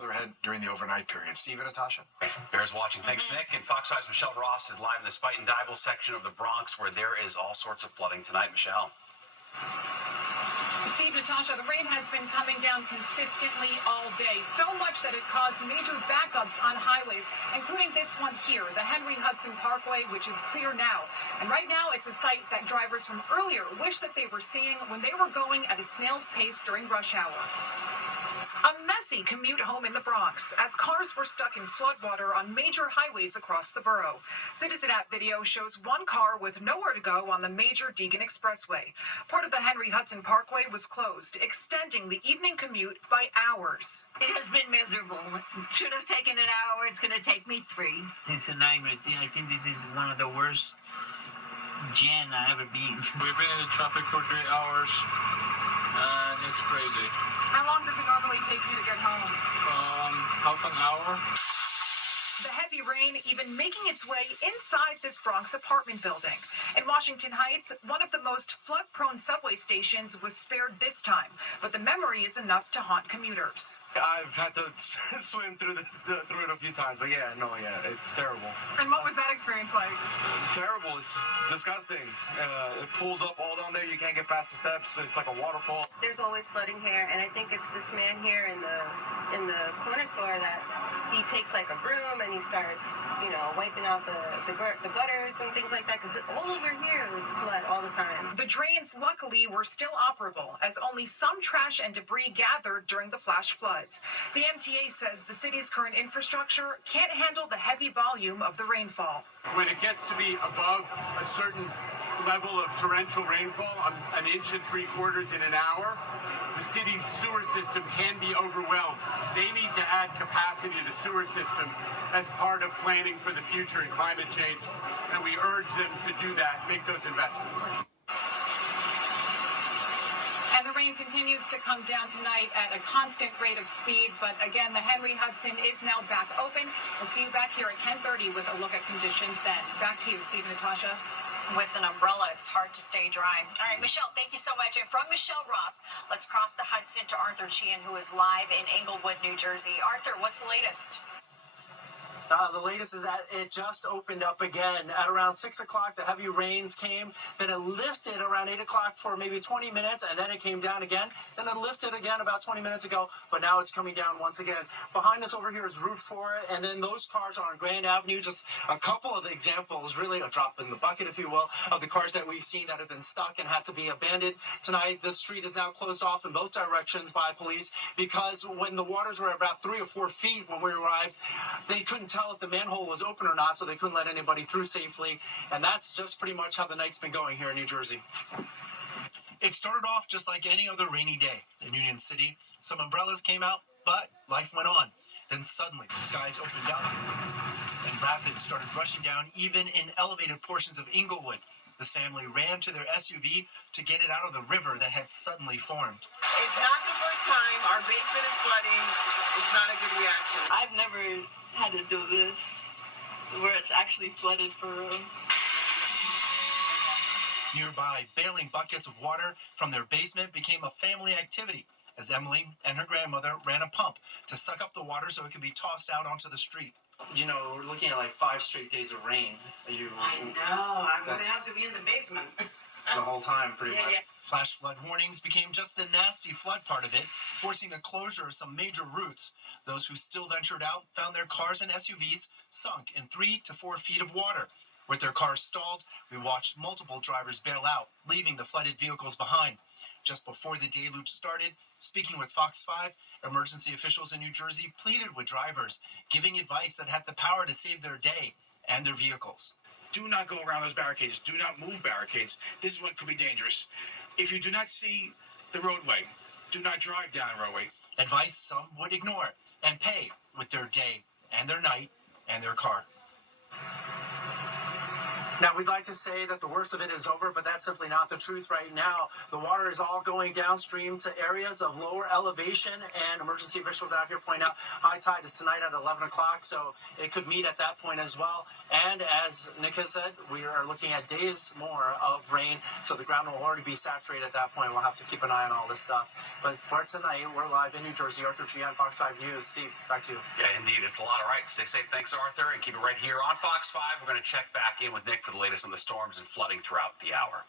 Ahead during the overnight period. Steve and Natasha. Bears watching. Thanks, Nick. And Fox 5's Michelle Ross is live in the Spite and Dibble section of the Bronx, where there is all sorts of flooding tonight. Michelle. Steve, Natasha, the rain has been coming down consistently all day, so much that it caused major backups on highways, including this one here, the Henry Hudson Parkway, which is clear now. And right now, it's a sight that drivers from earlier wish that they were seeing when they were going at a snail's pace during rush hour. A messy commute home in the Bronx as cars were stuck in floodwater on major highways across the borough. Citizen App video shows one car with nowhere to go on the major Deegan Expressway. Part of the Henry Hudson Parkway was closed, extending the evening commute by hours. It has been miserable. Should have taken an hour. It's going to take me 3. It's a nightmare. I think this is one of the worst jam I ever been. We've been in the traffic for 3 hours, and it's crazy. How long does it normally take you to get home? Half an hour. The heavy rain even making its way inside this Bronx apartment building. In Washington Heights, one of the most flood-prone subway stations was spared this time, but the memory is enough to haunt commuters. I've had to swim through it a few times, but it's terrible. And what was that experience like? Terrible. It's disgusting. It pulls up all down there. You can't get past the steps. It's like a waterfall. There's always flooding here, and I think it's this man here in the corner store that he takes like a broom and he starts, wiping out the gutters and things like that, because all over here would flood all the time. The drains, luckily, were still operable, as only some trash and debris gathered during the flash floods. The MTA says the city's current infrastructure can't handle the heavy volume of the rainfall. When it gets to be above a certain level of torrential rainfall, an inch and 3/4 in an hour, the city's sewer system can be overwhelmed. They need to add capacity to the sewer system as part of planning for the future and climate change, and we urge them to do that, make those investments. And the rain continues to come down tonight at a constant rate of speed, but again, the Henry Hudson is now back open. We'll see you back here at 10:30 with a look at conditions then. Back to you, Steve and Natasha. With an umbrella, it's hard to stay dry. All right, Michelle, thank you so much. And from Michelle Ross, let's cross the Hudson to Arthur Sheehan, who is live in Englewood, New Jersey. Arthur, what's the latest? The latest is that it just opened up again. At around 6 o'clock, the heavy rains came. Then it lifted around 8 o'clock for maybe 20 minutes, and then it came down again. Then it lifted again about 20 minutes ago, but now it's coming down once again. Behind us over here is Route 4, and then those cars are on Grand Avenue. Just a couple of the examples, really a drop in the bucket, if you will, of the cars that we've seen that have been stuck and had to be abandoned. Tonight, the street is now closed off in both directions by police because when the waters were about 3 or 4 feet when we arrived, they couldn't tell if the manhole was open or not, so they couldn't let anybody through safely. And that's just pretty much how the night's been going here in New Jersey. It started off just like any other rainy day in Union City. Some umbrellas came out, but life went on. Then suddenly the skies opened up and rapids started rushing down even in elevated portions of Englewood. This family ran to their SUV to get it out of the river that had suddenly formed. It's not the first time our basement is flooding. It's not a good reaction. I've never had to do this, where it's actually flooded for real. Nearby, bailing buckets of water from their basement became a family activity as Emily and her grandmother ran a pump to suck up the water so it could be tossed out onto the street. We're looking at like 5 straight days of rain. I know. I'm going to have to be in the basement. The whole time, pretty much. Yeah. Flash flood warnings became just the nasty flood part of it, forcing the closure of some major routes. Those who still ventured out found their cars and SUVs sunk in 3 to 4 feet of water. With their cars stalled, we watched multiple drivers bail out, leaving the flooded vehicles behind. Just before the deluge started, speaking with Fox 5, emergency officials in New Jersey pleaded with drivers, giving advice that had the power to save their day and their vehicles. Do not go around those barricades. Do not move barricades. This is what could be dangerous. If you do not see the roadway, do not drive down the roadway. Advice some would ignore and pay with their day and their night and their car. Now, we'd like to say that the worst of it is over, but that's simply not the truth right now. The water is all going downstream to areas of lower elevation, and emergency officials out here point out high tide is tonight at 11 o'clock, so it could meet at that point as well. And as Nick has said, we are looking at days more of rain, so the ground will already be saturated at that point. We'll have to keep an eye on all this stuff. But for tonight, we're live in New Jersey. Arthur Gian, Fox 5 News. Steve, back to you. Yeah, indeed. It's a lot. All right. Stay safe. Thanks, Arthur. And keep it right here on Fox 5. We're going to check back in with Nick for the latest on the storms and flooding throughout the hour.